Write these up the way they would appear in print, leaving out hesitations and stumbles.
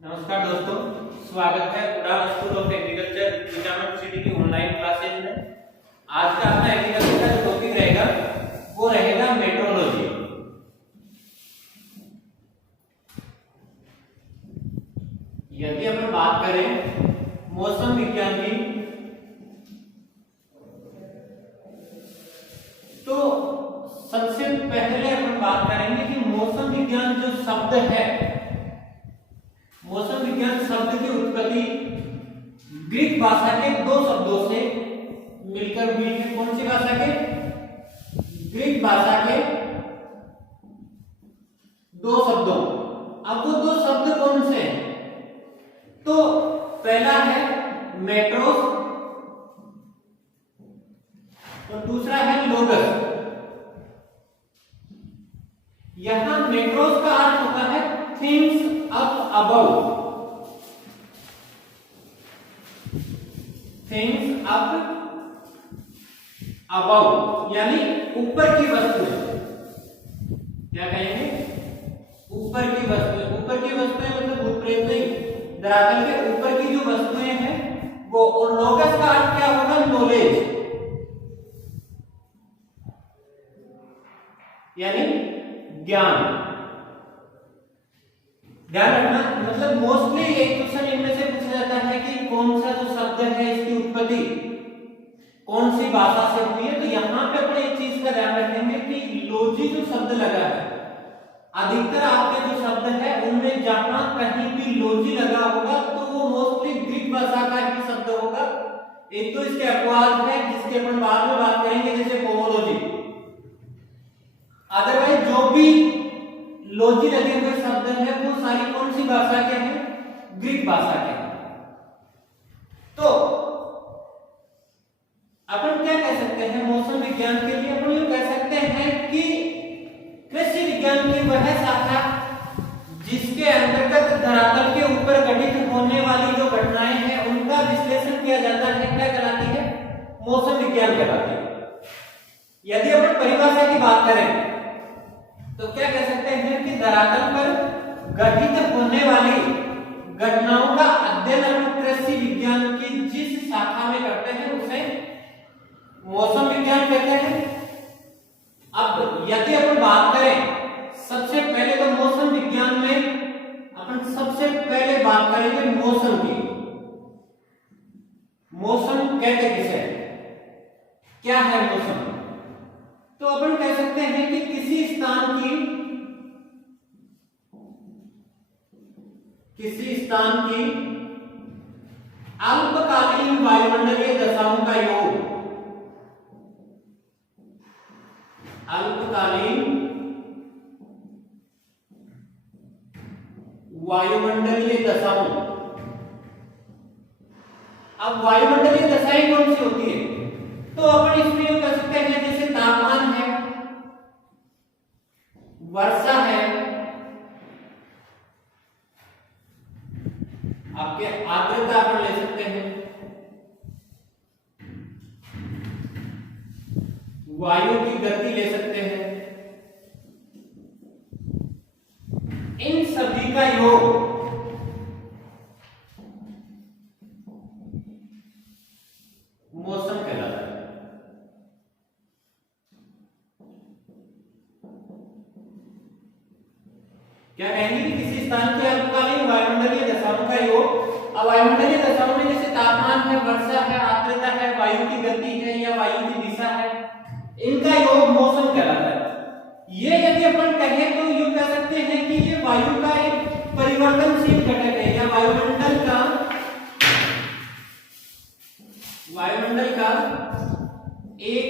नमस्कार दोस्तों, स्वागत है उड़ान school of agriculture vitamin city की ऑनलाइन क्लासेज में। आज का अपना एग्रीकल्चर का जो टॉपिक रहेगा वो रहेगा मेट्रोलॉजी। यदि अपन बात करें मौसम विज्ञान की, तो सबसे पहले अपन बात करेंगे कि मौसम विज्ञान जो शब्द है, मौसम विज्ञान शब्द की उत्पत्ति ग्रीक भाषा के दो शब्दों से मिलकर हुई है। कौन सी भाषा के? ग्रीक भाषा के दो शब्दों। अब वो दो शब्द कौन से हैं? तो पहला है मेट्रोस और दूसरा है लोगस। यहां मेट्रोस का अर्थ होता है things up above, things up above यानी ऊपर की वस्तुएं। क्या कहेंगे? ऊपर की वस्तुएं। ऊपर की वस्तुएं मतलब भूत प्रेत नहीं, धरातल के ऊपर की जो वस्तुएं हैं वो। और लोगस का अर्थ क्या होगा? नॉलेज यानी ज्ञान। ध्यान रखना, मतलब मोस्टली एक क्वेश्चन इनमें से पूछा जाता है कि कौन सा जो शब्द है इसकी उत्पत्ति कौन सी भाषा से हुई है। तो यहाँ पे अपने एक चीज का ध्यान रखेंगे कि लॉजी जो शब्द लगा है, अधिकतर आपके जो शब्द है उनमें जहां कहीं भी लॉजी लगा होगा तो वो मोस्टली ग्रीक भाषा का ही शब्द होगा। एक तो इसके अपवाद है जिसके अपन बाद में बात करेंगे, जैसे पोमोलॉजी। अदरवाइज जो भी लॉजी लगे हुए शब्द हैं वो सारी कौन सी भाषा के हैं? ग्रीक भाषा के हैं। तो अपन क्या कह सकते हैं मौसम विज्ञान के लिए? अपन ये कह सकते हैं कि कृषि विज्ञान की वह शाखा जिसके अंतर्गत धरातल के ऊपर घटित होने वाली जो घटनाएं हैं उनका विश्लेषण किया जाता है, क्या कहलाती है? मौसम विज्ञान कहलाती है। यदि अपन परिभाषा की बात करें तो क्या कह सकते हैं कि धरातल पर घटित होने वाली घटनाओं का अध्ययन अपन कृषि विज्ञान की जिस शाखा में करते हैं उसे मौसम विज्ञान कहते हैं। अब यदि अपन बात करें सबसे पहले तो मौसम विज्ञान में अपन सबसे पहले बात करेंगे मौसम की। मौसम कहते किसे? क्या है मौसम? तो अपन कह सकते हैं कि किसी स्थान की अल्पकालीन वायुमंडलीय दशाओं का योग। अल्पकालीन वायुमंडलीय दशाओं। अब वायुमंडलीय दशाएं कौन सी होती है? तो अपन इसमें यूं कह सकते हैं जैसे तापमान है, वर्षा है, आपके आर्द्रता अपन ले सकते हैं, वायु की गति ले सकते हैं। इन सभी का योग मौसम कहलाता है। क्या कहेंगे कि किसी स्थान की अल्पकालीन वायुमंडलीय दशाओं का योग। अब वायुमंडलीय दशाओं में जैसे तापमान है, वर्षा है, आर्द्रता है, वायु की गति है या वायु की दिशा है, इनका योग मौसम कहलाता है। ये यदि अपन कहें तो यूं कह सकते हैं कि ये वायु का एक परिवर्तनशील घटक है या वायुमंडल का एक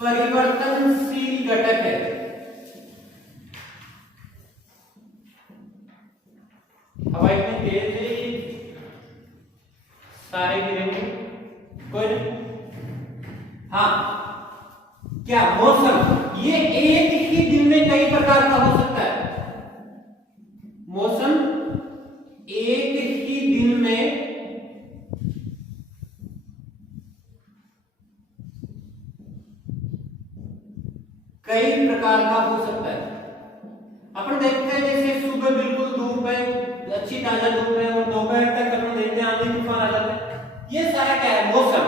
परिवर्तनशील घटक है। हवा इतनी तेज है सारे गिरेंगे कोई नहीं। हाँ, क्या मौसम ये एक ही दिन में कई प्रकार का हो सकता है? मौसम एक ही दिन में कई प्रकार का हो सकता है। अपन देखते हैं जैसे सुबह बिल्कुल धूप है, अच्छी ताजा धूप है, और दोपहर तक अपन देखते हैं आंधी तूफान आ जाता है। ये सारा क्या है? मौसम।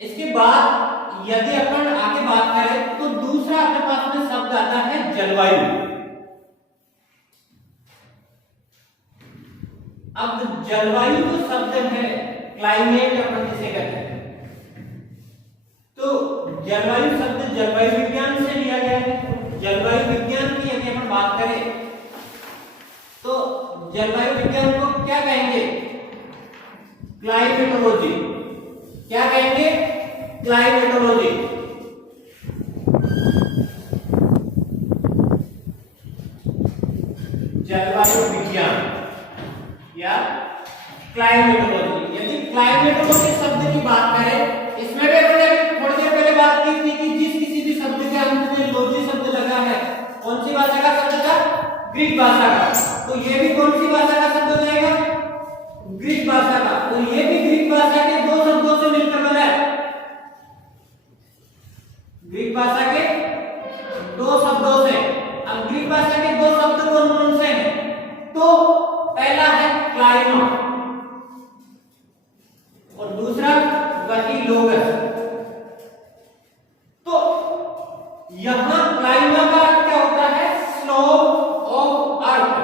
इसके बाद यदि अपन आगे बात करें तो दूसरा अपने पास में शब्द आता है जलवायु। अब जलवायु जो शब्द है, क्लाइमेट अपन जिसे कहते हैं, तो जलवायु शब्द जलवायु विज्ञान से लिया गया है। जलवायु विज्ञान की यदि अपन बात करें तो जलवायु विज्ञान को क्या कहेंगे? क्लाइमेटोलॉजी। क्या कहेंगे? क्लाइमेटोलॉजी। जलवायु विज्ञान या क्लाइमेटोलॉजी। यदि क्लाइमेटोलॉजी शब्द की बात करें, इसमें भी हमने थोड़ी देर पहले बात की थी कि जिस किसी भी शब्द के अंत में लॉजी शब्द लगा है, कौन सी भाषा का शब्द था? ग्रीक भाषा का। तो ये भी कौन सी भाषा का शब्द हो जाएगा? ग्रीक भाषा का। तो ये भी ग्रीक भाषा के दो शब्दों से मिलकर बना है। ग्रीक भाषा के दो शब्दों से। अब ग्रीक भाषा के दो शब्द कौन कौन से हैं? तो पहला है क्लाइमा और दूसरा वही लोगस। तो यहां क्लाइमा का अर्थ क्या होता है? Slope of earth.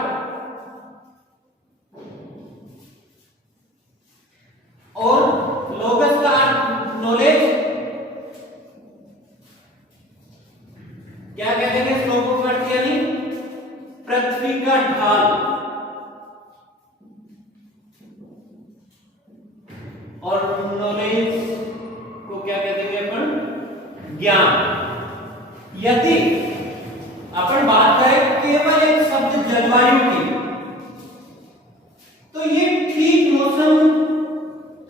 और लोगस का अर्थ नॉलेज। क्या कहते हैं? स्लोप ऑफ अर्थ यानी पृथ्वी का ढाल। और नॉलेज को क्या कहते हैं अपन? ज्ञान। यदि अपन बात करें केवल एक शब्द जलवायु की, तो ये ठीक मौसम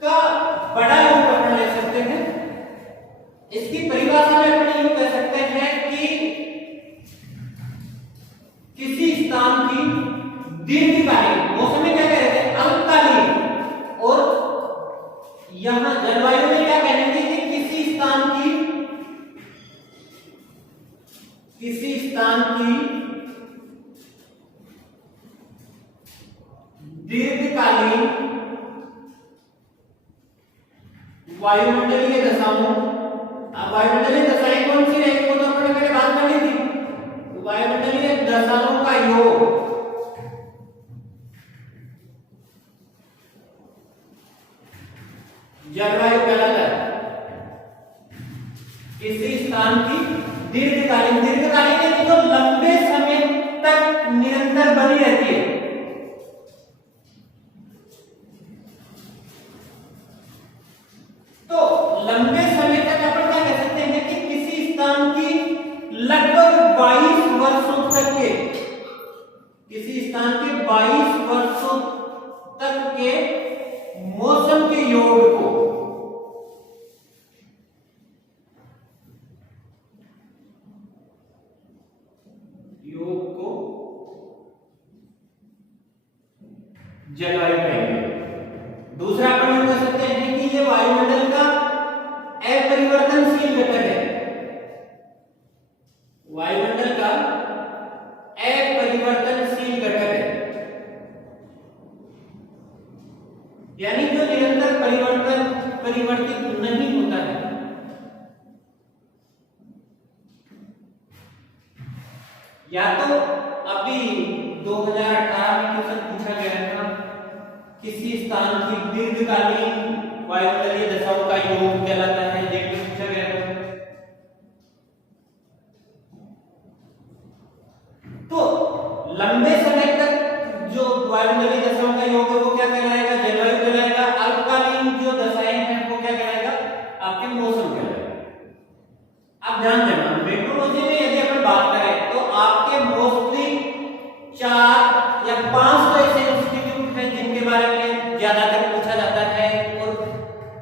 का बड़ा रूप अपन ले सकते हैं। इसकी परिभाषा में अपन यूं कह सकते हैं कि किसी स्थान की दीर्घकालीन, मौसम में क्या कह रहे थे? अल्पकालीन। और यहां जलवायु में क्या कहेंगे कि किसी स्थान की दीर्घकालीन वायुमंडलीय दशाओं। अब वायुमंडलीय दशाएं कौन सी रहेगी? वो तो अपने पहले बात कर ली थी। तो वायुमंडलीय दशाओं का योग। जलवायु कहलाता है। किसी स्थान की दीर्घकालीन, दीर्घकालीन यानी जो लंबे समय तक निरंतर बनी रहती है। तो लंबे समय तक अपन क्या कह सकते हैं कि किसी स्थान की लगभग 22 वर्षों तक के, किसी स्थान के 22 वर्षों तक के मौसम के योग को जलवायु कहेंगे। दूसरा अपन ये कह सकते हैं कि ये वायुमंडल का अपरिवर्तनशील घटक है। वायुमंडल का अपरिवर्तनशील घटक है, यानी जो निरंतर परिवर्तित नहीं होता है। या तो अभी 2018 में क्वेश्चन पूछा गया था, किसी स्थान की दीर्घकालीन वायुमंडलीय दशाओं का योग कहलाता है, ये पूछा गया था। तो लंबे समय तक जो वायुमंडलीय दशाओं का योग है वो क्या कहलाएगा? जलवायु कहलाएगा। अल्पकालीन जो दशाएं हैं वो क्या कहलाएगा? आपके मौसम कहलाएगा। अब ध्यान देना, मेट्रोलॉजी में यदि अपन बात करें तो आपके मोस्टली 4 या 5 तो ऐसे इंस्टीट्यूट हैं जिनके बारे में ज्यादातर पूछा जाता है, और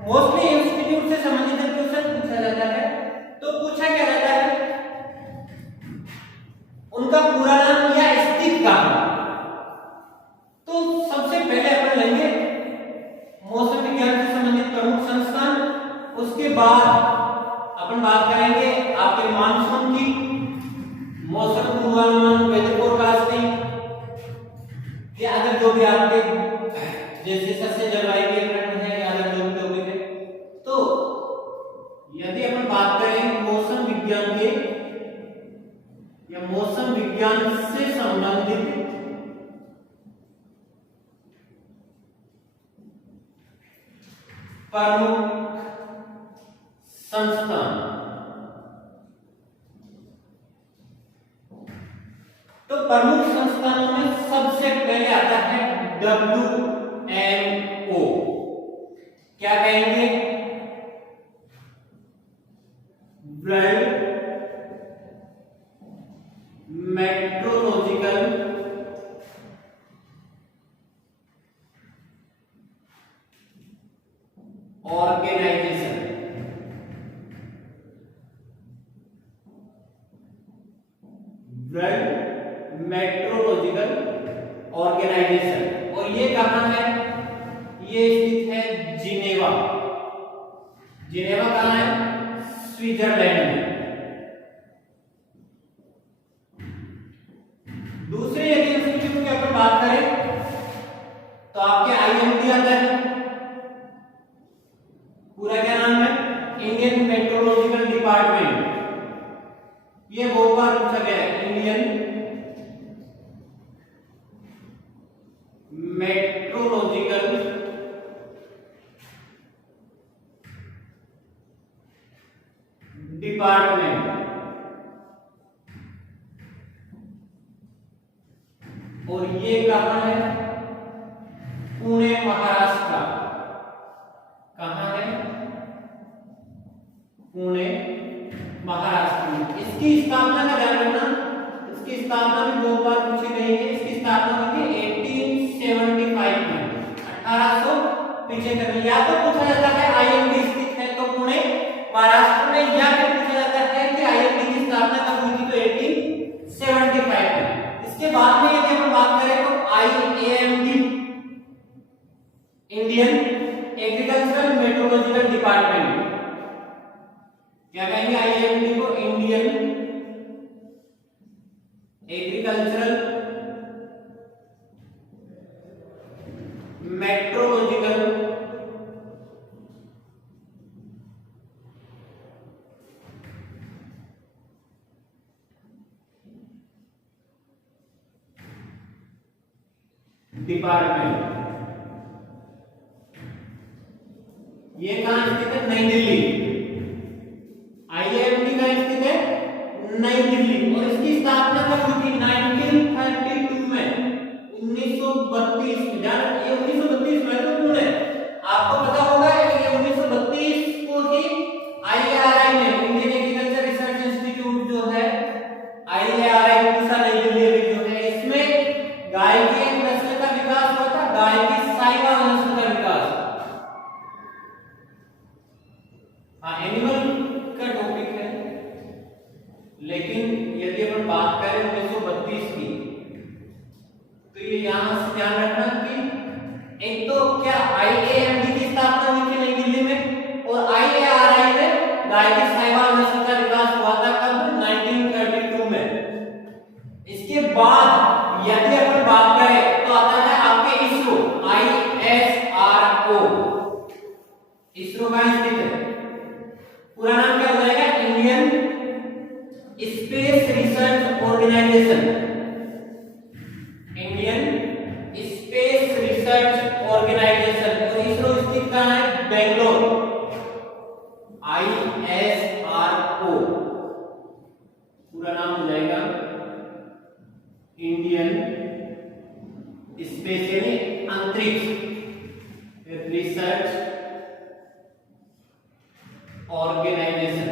मोस्टली इंस्टीट्यूट से संबंधित क्वेश्चन पूछा जाता है। तो पूछा क्या जाता है? उनका पूरा नाम या स्थित कहां। तो सबसे पहले अपन लेंगे मौसम विज्ञान से संबंधित प्रमुख संस्थान, उसके बाद अपन बात करेंगे आपके मानसून की, मौसम मौसम विज्ञान से संबंधित प्रमुख संस्थान। तो प्रमुख संस्थानों में सबसे पहले आता है WMO। क्या कहेंगे? World meteorological organisation. World meteorological organisation. और ये कहां है? ये स्थित है जिनेवा। जिनेवा कहां है? स्विट्जरलैंड में। दूसरे यदि इंस्टीट्यूट की अपन बात करें तो आपके IMD आता है। पूरा क्या नाम है? Indian meteorological department. ये बहुत बार पूछा गया है, इंडियन मेट्रोलॉजिकल डिपार्टमेंट। और ये कहां है? पुणे महाराष्ट्र। कहां है? पुणे महाराष्ट्र में। इसकी स्थापना का ध्यान रखना, इसकी स्थापना भी बहुत बार पूछी गई है। इसकी स्थापना हुई थी 1875 में, 1875 में। या तो पूछा जाता है IMD स्थित है तो पुणे महाराष्ट्र में, या फिर पूछा जाता है कि IMD की स्थापना कब हुई थी तो 1875 में। इसके बाद में यदि हम बात करें तो IAMD, Indian agricultural meteorological department. क्या कहेंगे IAMD को? Indian agricultural meteorological department. ये कहां स्थित है? नई दिल्ली। IIMD कहां स्थित है? नई दिल्ली। और इसकी स्थापना कब हुई थी? 1932 में, 1932 में। ध्यान रखिए 1932 में तो पुणे। आपको पता होगा ये 1932 को ही IARI में, इंडियन एग्रीकल्चर रिसर्च इंस्टीट्यूट जो है IARI पूसा नई दिल्ली में जो है, इसमें गाय के नस्ल का विकास हुआ था, गाय की साहिवाल नस्ल का विकास। हाँ, एनिमल का टॉपिक है, लेकिन यदि अपन बात करें 1932 की तो ये यहां से ध्यान रखना कि एक तो क्या IAMD की स्थापना हुई थी नई दिल्ली में, और IARI में गाय की साहिवाल नस्ल का विकास हुआ था कब? 1932 में। इसके बाद यदि अपन बात करें तो आता है आपके ISRO, ISRO। ISRO का स्थित है, पूरा नाम क्या हो जाएगा? Indian space research organisation. Indian space research organisation. और ISRO स्थित कहां है? बेंगलोर। ISRO पूरा नाम हो जाएगा इंडियन स्पेस यानी अंतरिक्ष research organisation.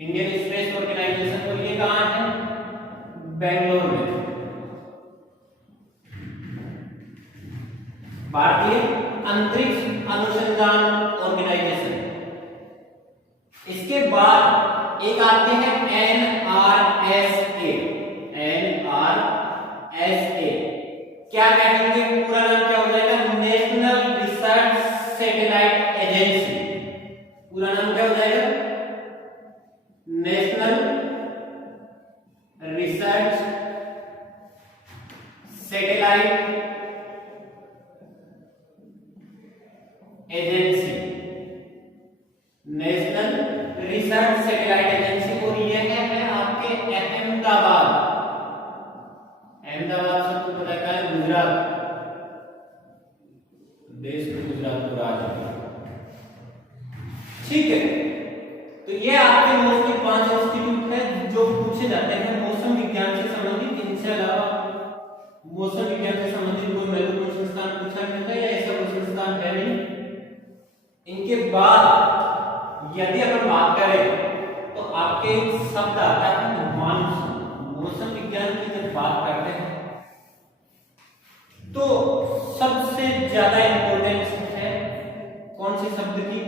Indian space organisation. तो ये कहां है? बेंगलोर में। भारतीय अंतरिक्ष अनुसंधान ऑर्गेनाइजेशन। इसके बाद एक आते हैं NRSA। NRSA क्या कहेंगे? पूरा नाम क्या हो जाएगा? National research satellite agency. पूरा नाम क्या हो जाएगा? National research satellite agency. तो गुजरात पूरा आ जाएगा। ठीक है, तो ये आपके मोस्टली 5 इंस्टीट्यूट है जो पूछे जाते हैं मौसम विज्ञान से संबंधित। इनसे अलावा मौसम विज्ञान से संबंधित कोई महत्वपूर्ण संस्थान पूछा गया है या ऐसा कोई संस्थान है नहीं। इनके बाद यदि अपन बात करें तो आपके शब्द आता है मानसून। मौसम विज्ञान की जब बात करते हैं तो सबसे ज्यादा इंपॉर्टेंस है कौन से शब्द की?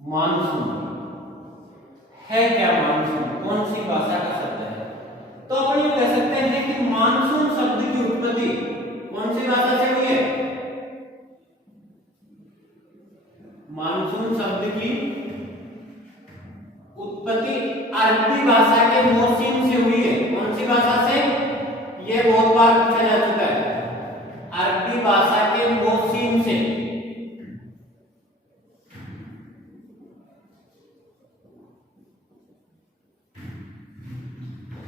मानसून है। क्या मानसून कौन सी भाषा का शब्द है? तो अपन ये कह सकते हैं कि मानसून शब्द की उत्पत्ति कौन सी भाषा से हुई है? मानसून शब्द की उत्पत्ति अरबी भाषा के मौसिम से हुई है। कौन सी भाषा से? यह बहुत बार पूछा जा चुका है। अरबी भाषा के मौसिम से।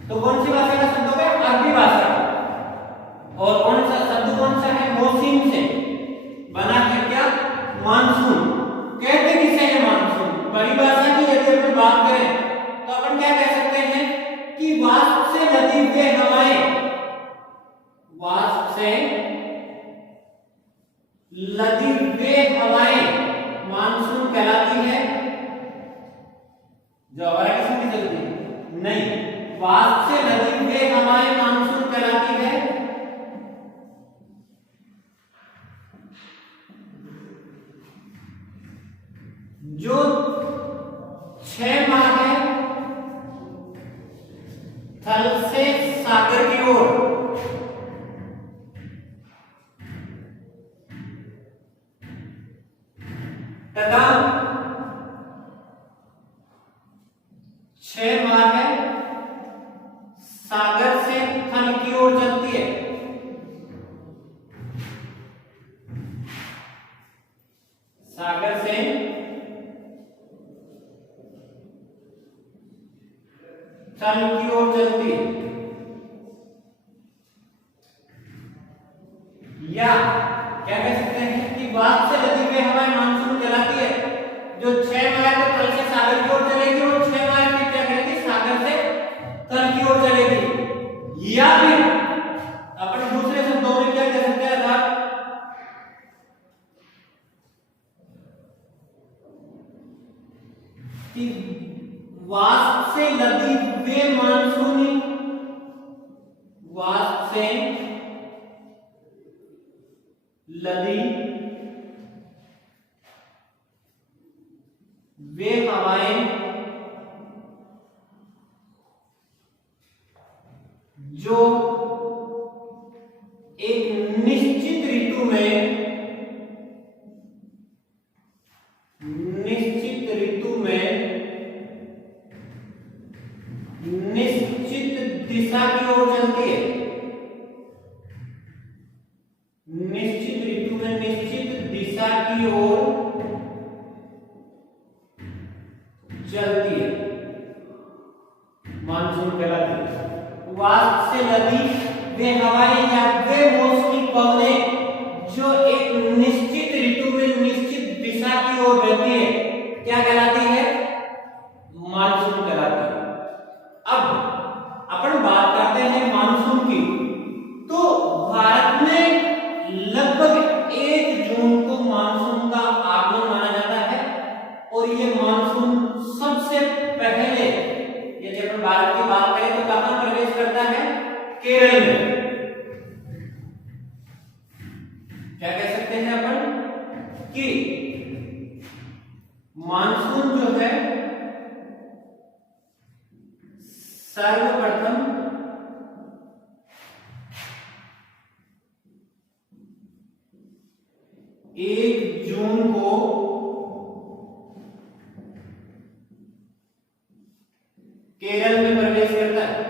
तो कौन सी भाषा का शब्द हो गया? अरबी भाषा। और कौन सा शब्द कौन सा है? मौसिम से बना है। क्या? मानसून। कहते किसे है मानसून? बड़ी भाषा की यदि अपन बात करें तो अपन क्या कह सकते हैं कि वाष्प से लदी हुई हवाएं, वाष्प से लदी हुई हवाएं मानसून कहलाती है। जो हवाएं किसकी चलती है? नहीं, वाष्प से लदी हुई हवाएं मानसून कहलाती है। जो 6 माह है थल से सागर की ओर तथा 6 माह है सागर से थल की ओर चलती है। सागर से थल की ओर चलती है। या क्या कह सकते हैं कि वाष्प से लदी हुई हवाएं मानसून कहलाती है। जो 6 माह तो थल से सागर की ओर चलेगी और 6 माह फिर क्या करेगी? सागर से थल की ओर चलेगी। या फिर अपन दूसरे शब्दों में क्या कह सकते हैं अर्थात कि वाष्प से लदी हुई मानसूनी, वाष्प से लदी वे हवाएं जो एक निश्चित ऋतु में निश्चित दिशा की ओर चलती है। निश्चित ऋतु में निश्चित दिशा की ओर चलती है, मानसून कहलाती है। वाष्प से लदी वे हवाएं या वे मौसमी पवनें जो एक निश्चित ऋतु में निश्चित दिशा की ओर बहती है, क्या कहलाती है? मानसून कहलाती है। अब अपन बात करते हैं मानसून की, तो भारत में लगभग 1 जून को मानसून का आगमन माना जाता है। और ये मानसून सबसे पहले यदि अपन भारत की बात करें तो कहां प्रवेश करता है? केरल में। क्या कह सकते हैं अपन कि मानसून जो है सर्वप्रथम एक जून को केरल में प्रवेश करता है।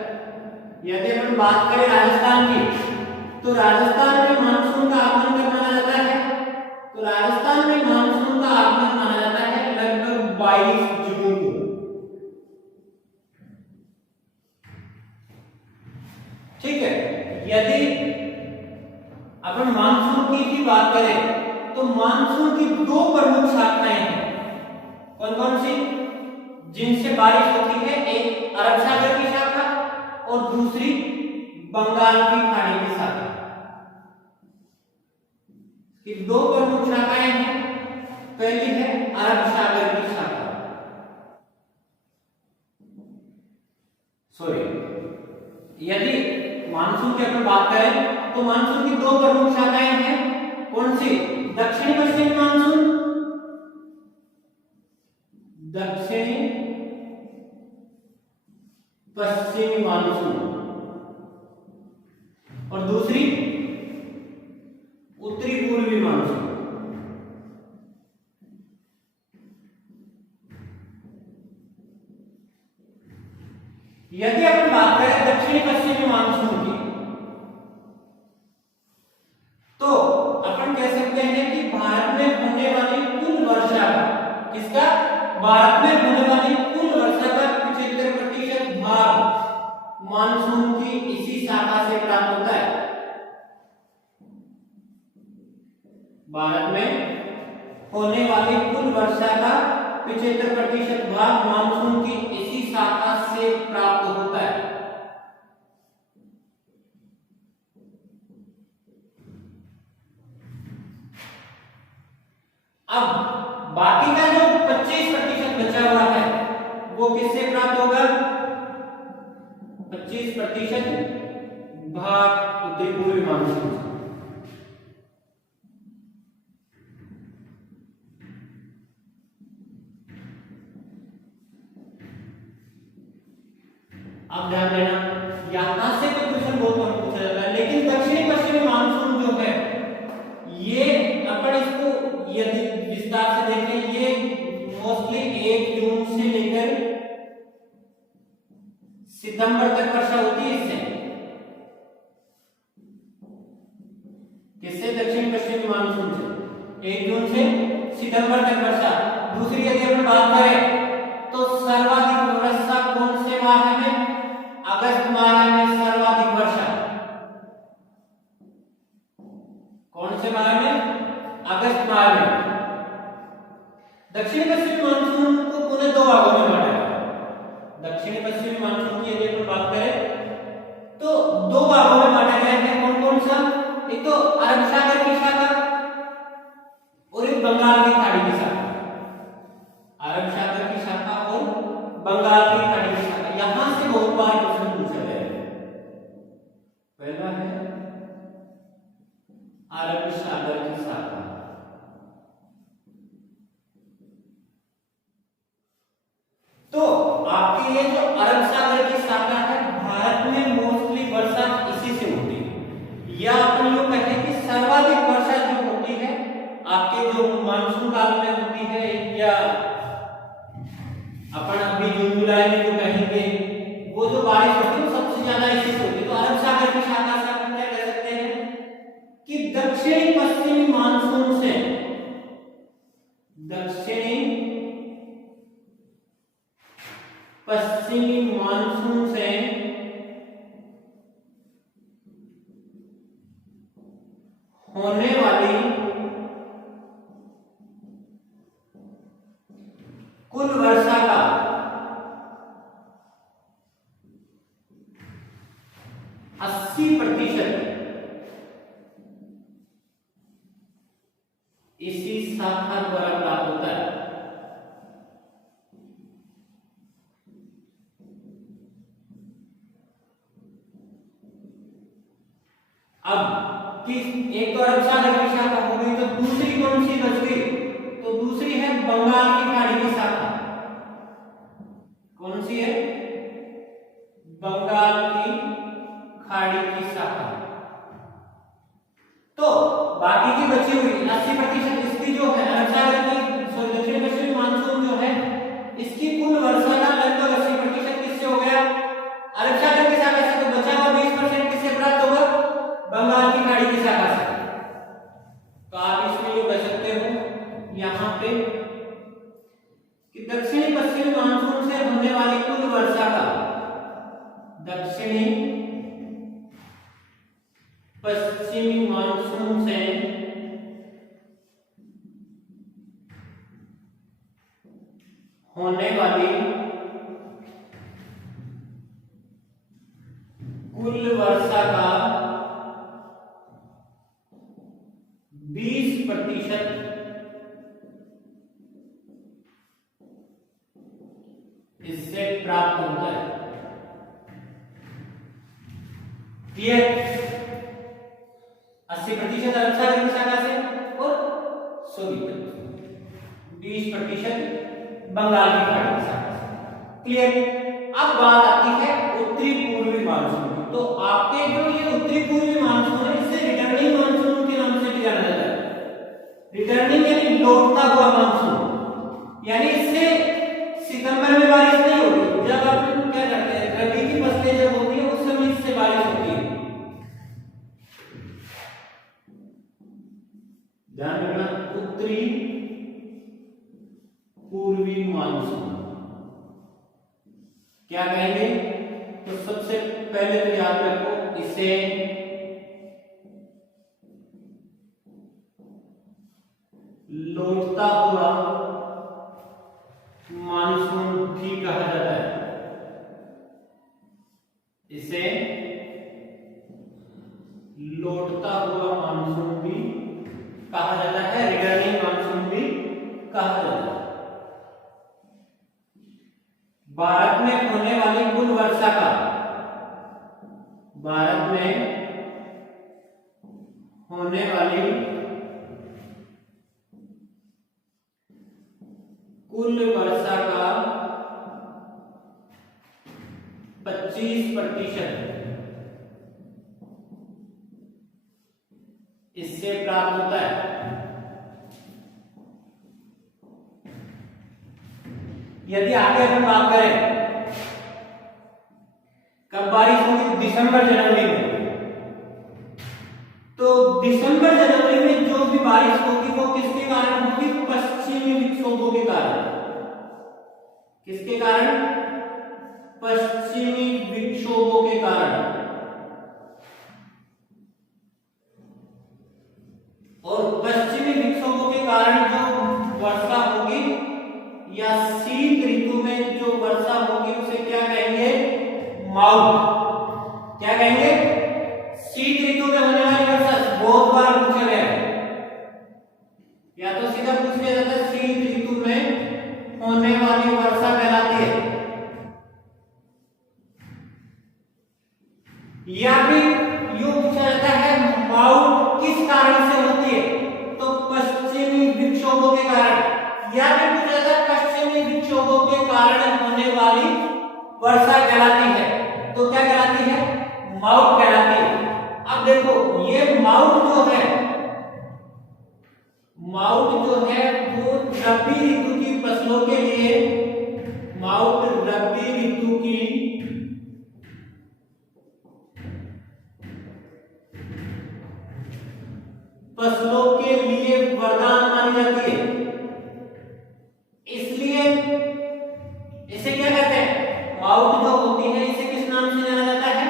यदि अपन बात करें राजस्थान की तो राजस्थान में मानसून का आगमन कब माना जाता है? तो राजस्थान में मानसून का आगमन माना जाता है लगभग 22 जून को। ठीक है, यदि अपन मानसून की बात करें तो मानसून की दो प्रमुख शाखाएं हैं। कौन कौन सी? जिनसे बारिश होती है, एक अरब सागर की शाखा और दूसरी बंगाल की खाड़ी की शाखा। ये दो प्रमुख शाखाएं हैं। पहली है अरब सागर की शाखा, सॉरी, यदि मानसून की अपन बात करें तो मानसून की दो प्रमुख शाखाएं हैं। कौन सी? दक्षिणी पश्चिमी मानसून, दक्षिणी पश्चिमी मानसून, और दूसरी उत्तरी पूर्वी मानसून। यदि अपन बात करें दक्षिणी पश्चिमी मानसून की, तो अपन कह सकते हैं कि भारत में होने वाली कुल वर्षा का, किसका? भारत में होने वाली कुल वर्षा का 75% भाग मानसून की इसी शाखा से प्राप्त होता है। भारत में होने वाली कुल वर्षा का 75% भाग मानसून की इसी शाखा से प्राप्त होता है। अब बाकी का जो 25% बचा हुआ है वो किससे प्राप्त होगा? 25% भाग उत्तरी पूर्वी मानसून से। अब ध्यान देना, यहां से तो क्वेश्चन बहुत कम पूछा जाता है, लेकिन दक्षिणी पश्चिमी मानसून जो है ये अपन इसको यदि विस्तार से देखें, ये मोस्टली 1 जून से लेकर सितंबर तक वर्षा होती है। इससे किससे? दक्षिण पश्चिमी मानसून से 1 जून से सितंबर तक वर्षा। दूसरी यदि अपन बात करें तो सर्वाधिक वर्षा कौन से माह में? अगस्त माह में सर्वाधिक वर्षा। कौन से माह में? अगस्त माह में। दक्षिण पश्चिमी मानसून को पुनः दो भागों में बांटा गया है। दक्षिण पश्चिमी मानसून की यदि हम बात करें तो दो भागों में बांटा गया है। कौन कौन सा? एक तो अरब सागर की शाखा और एक बंगाल की खाड़ी की शाखा। अरब सागर की शाखा और बंगाल की खाड़ी की शाखा। यहां से बहुत बार क्वेश्चन पूछा गया है। पहला है अरब सागर की शाखा, तो आपकी ये जो अरब सागर की शाखा है, भारत में मोस्टली वर्षा इसी से होती है। या अपन यूं कहें कि सर्वाधिक वर्षा जो होती है आपके जो मानसून काल में होती है, या अपन अभी जून जुलाई में जो कहेंगे वो जो बारिश होती है वो सबसे ज्यादा इसी से होती है। तो अरब सागर की शाखा से अपन क्या कह सकते हैं कि दक्षिणी पश्चिमी मानसून से, दक्षिणी पश्चिमी मानसून से होने वाली कुल वर्षा का 80% इसी शाखा द्वारा प्राप्त होता है। अब किस एक तो अरब सागर की शाखा हो गई, तो दूसरी कौन सी बच गई? तो दूसरी है बंगाल की खाड़ी की शाखा। कौन सी है? बंगाल की खाड़ी की शाखा। तो बाकी की बची हुई 80% इसकी जो है अरब सागर की, सॉरी, होने वाली कुल वर्षा का 20% इससे प्राप्त होता है। क्लियर? 80% अरब सागर की शाखा से और 20% बंगाल की खाड़ी की शाखा से। क्लियर? अब बात आती है उत्तरी पूर्वी मानसून की। तो आपके जो ये उत्तरी पूर्वी मानसून है इसे रिटर्निंग मानसून के नाम से भी जाना जाता है। रिटर्निंग यानी लौटता हुआ मानसून, यानी इससे सितंबर में बारिश नहीं होती। जब अपन क्या करते हैं, रबी की फसलें जब होती है उस समय इससे बारिश होती है। ध्यान रखना, उत्तरी पूर्वी मानसून क्या कहेंगे? तो सबसे पहले तो याद रखो इसे लौटता हुआ मानसून भी कहा जाता है। इसे लौटता हुआ मानसून भी कहा जाता है, रिटर्निंग मानसून भी कहा जाता है। भारत में होने वाली कुल वर्षा का, भारत में होने वाली कुल वर्षा का 25% इससे प्राप्त होता है। यदि आगे हम बात करें कब बारिश होगी, दिसंबर जनवरी में, तो दिसंबर जनवरी में जो भी बारिश होगी वो किसके कारण होगी? पश्चिमी विक्षोभों के कारण। किसके कारण? पश्चिमी विक्षोभों के कारण। और पश्चिमी विक्षोभों के कारण जो वर्षा होगी या शीत ऋतु में जो वर्षा होगी उसे क्या कहेंगे? माउट। क्या कहेंगे? शीत ऋतु में होने वाली वर्षा बहुत बार पूछा गया है, या तो सीधा पूछ लिया जाता है शीत ऋतु में होने वाली वर्षा कहलाती है, या फिर यूं पूछा जाता है माउट किस कारण से होती है? तो पश्चिमी विक्षोभों के कारण। या फिर पूछा जाता है पश्चिमी विक्षोभों के कारण होने वाली वर्षा कहलाती है, तो क्या कहलाती है? माउट कहलाती है। अब देखो ये माउट जो है, माउट जो है वो रबी ऋतु की फसलों के लिए, माउट रबी ऋतु की फसलों के लिए वरदान मानी जाती है। इसलिए इसे क्या कहते हैं? माउट जो होती है इसे किस नाम से जाना जाता है?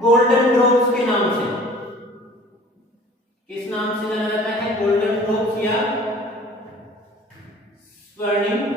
गोल्डन ड्रॉप्स के नाम से। किस नाम से जाना जाता है? गोल्डन ड्रॉप्स या स्वर्णिम